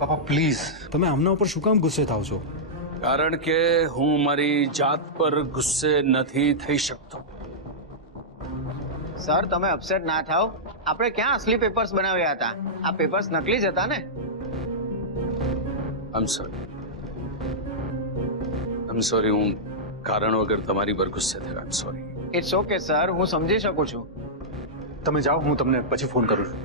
પાપા please, તમે આમના ઉપર શું કામ ગુસ્સે થાવ છો? કારણ કે હું મારી જાત પર ગુસ્સે નથી થઈ શકતો. સર તમે અપસેટ ના થાવ. આપણે ક્યાં અસલી પેપર્સ બનાવ્યા હતા? આ પેપર્સ નકલી જ હતા ને? આમ સોરી, હું કારણ વગર તમારી પર ગુસ્સે થયો. આમ સોરી. ઇટ્સ ઓકે સર, હું સમજી શકું છું. તમે જાઓ, હું તમને પછી ફોન કરું છું.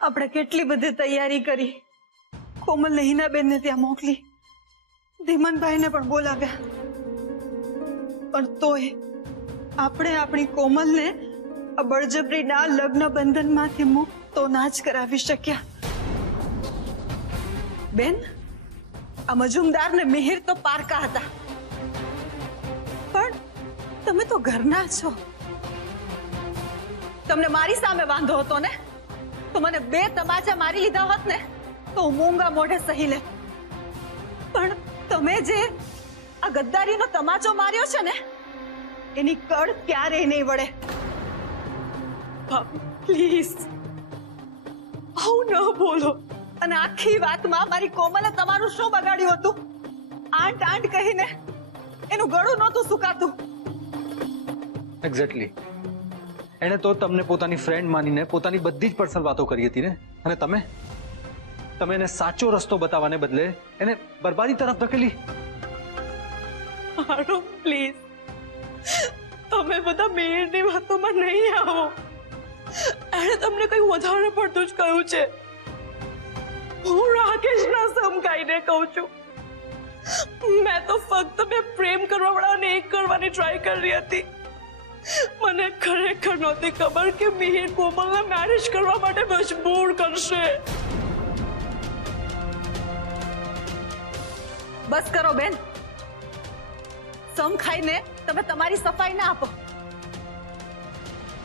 આપણે કેટલી બધી તૈયારી કરી, કોમલ હીનાબેનને ત્યાં મોકલી, ધીમનભાઈને પણ બોલાવ્યા, પણ તોય આપણે આપણી કોમલને આ બળજબરીના લગ્ન બંધનમાંથી મુક્ત તો ના જ કરાવી શક્યા. બેન, આ મજુમદાર ને મિહિર તો પારકા હતા, પણ તમે તો ઘરના છો. તમને મારી સામે વાંધો હતો ને, તો મને 2 તમાચા મારી લીધા હોત ને તો હું મૂંગા મોઢે સહી લે. પણ તમે જે આ ગદ્દારીનો તમાચો માર્યો છે ને, એની કળ ક્યારેય નહીં વળે. પ્લીઝ આવું ન બોલો. અને આખી વાતમાં મારી કોમલે તમારું શું બગાડ્યું હતું? આંટ આંટ કહીને એનું ગળું નહોતું સુકાતું. એક્ઝેક્ટલી. એણે તો તમને પોતાની ફ્રેન્ડ માનીને પોતાની બધી જ પર્સનલ વાતો કરી હતી ને, અને તમે એને સાચો રસ્તો બતાવવાને બદલે એને બરબાદી તરફ ધકેલી. હારો પ્લીઝ, તમે બધા મેયરની વાતોમાં નહીં આવો. એણે તમને કઈ વધારે પડતું જ કહ્યું છે. હું રાકેશના સમકાઈને કહું છું. મેં તો ફક્ત પ્રેમ કરવા વાળાને એક કરવાની ટ્રાય કરી હતી. મને ખરેખર નહોતી ખબર કે મિહિર કોમલને મેરેજ કરવા માટે મજબૂર કરશે. બસ કરો બેન, સમ ખાઈને તમે તમારી સફાઈ ના આપો,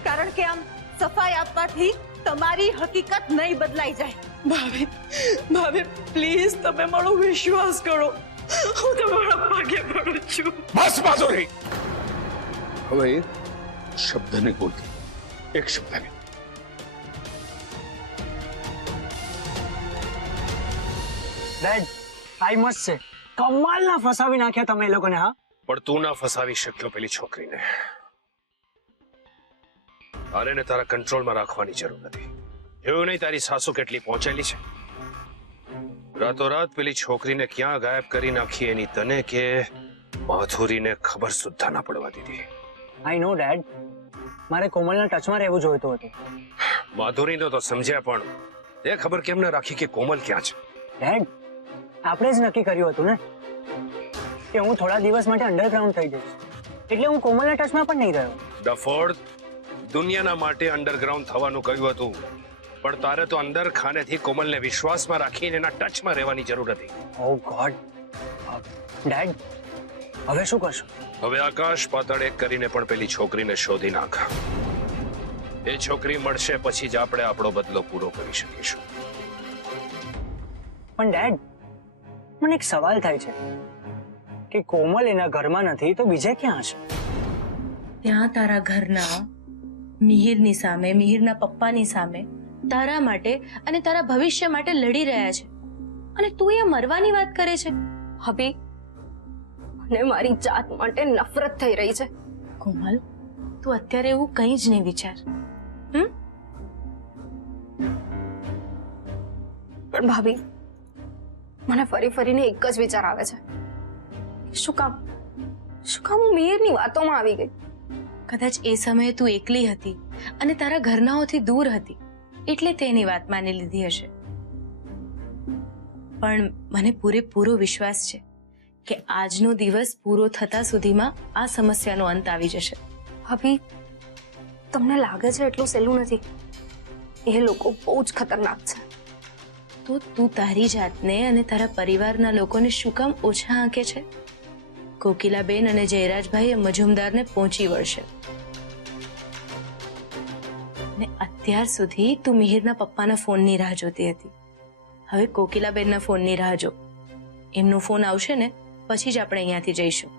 કારણ કે આમ સફાઈ આપવાથી તમારી હકીકત નહીં બદલાઈ જાય. ભાભી પ્લીઝ તમે મારો વિશ્વાસ કરો. હું તમારા પગે પડું છું. બસ માધુરી, હવે એક શબ્દ નહીં બોલતી, એક શબ્દ નહીં. ડેડ, આઈ મસ્ત છે. કમાલના ફસાવી નાખ્યા તમે એ લોકોને. હા, પણ તું ના ફસાવી શક્યો પેલી છોકરીને. આને તારા કંટ્રોલમાં રાખવાની જરૂર નથી. જોયું નહીં તારી સાસુ કેટલી પહોંચેલી છે? રાતોરાત પેલી છોકરીને ક્યાં ગાયબ કરી નાખી એની તને કે માધુરીને ખબર સુદ્ધા ના પડવા દીધી. આઈ નો ડેડ, મારે કોમલના ટચમાં રહેવું જોઈતું હતું. માધુરીને તો સમજ્યા, પણ એ ખબર કેમ ન રાખી કે કોમલ ક્યાં છે? ડેડ, આપણે જ નક્કી કર્યું હતું ને કે હું થોડા દિવસ માટે અંડરગ્રાઉન્ડ થઈ જઈશ, એટલે હું કોમલના ટચમાં પણ નહીં રહ્યો. ડફોડ, દુનિયાના માટે અંડરગ્રાઉન્ડ થવાનું કહ્યું હતું, પણ તારે તો અંદર ખાનેથી કોમલને વિશ્વાસમાં રાખીને એના ટચમાં રહેવાની જરૂર હતી. ઓ ગોડ. ડેડ, હવે શું કરશો? હવે આકાશ પાતાળ એક કરીને પણ પેલી છોકરીને શોધી નાખ. એ છોકરી મળશે પછી જ આપણે આપણો બદલો પૂરો કરી શકીશું. પણ ડેડ, મને એક સવાલ થાય છે કે કોમલ એના ઘરમાં નથી તો બીજે ક્યાં હશે? ત્યાં તારા ઘરના મિહિરની સામે, મિહિરના પપ્પાની સામે તારા માટે અને તારા ભવિષ્ય માટે લડી રહ્યા છે, અને તું એ મરવાની વાત કરે છે. ભાભી, મને મારી જાત માટે નફરત થઈ રહી છે. કોમલ, તું અત્યારે એવું કંઈ જ નહીં વિચાર. પણ ભાભી, મને ફરી ફરીને એક જ વિચાર આવે છે. શું કામ હું મિહિરની વાતોમાં આવી ગઈ? કદાચ એ સમયે તું એકલી હતી અને તારા ઘરનાઓથી દૂર હતી, એટલે તેની વાત માની લીધી હશે. પણ મને પૂરેપૂરો વિશ્વાસ છે કે આજનો દિવસ પૂરો થતા સુધીમાં આ સમસ્યાનો અંત આવી જશે. ભાભી, તમને લાગે છે એટલું સહેલું નથી? એ લોકો બહુ જ ખતરનાક છે. તો તું તારી જાતને અને તારા પરિવારના લોકોને શું કામ ઓછા આંકે છે? કોકિલાબેન અને જયરાજભાઈ મજુમદારને પહોંચી વળશે. ને અત્યાર સુધી તું મિહિરના પપ્પાના ફોનની રાહ જોતી હતી. હવે કોકિલાબેનના ફોનની રાહ જો. એમનો ફોન આવશે ને પછી જ આપણે અહીંયાથી જઈશું.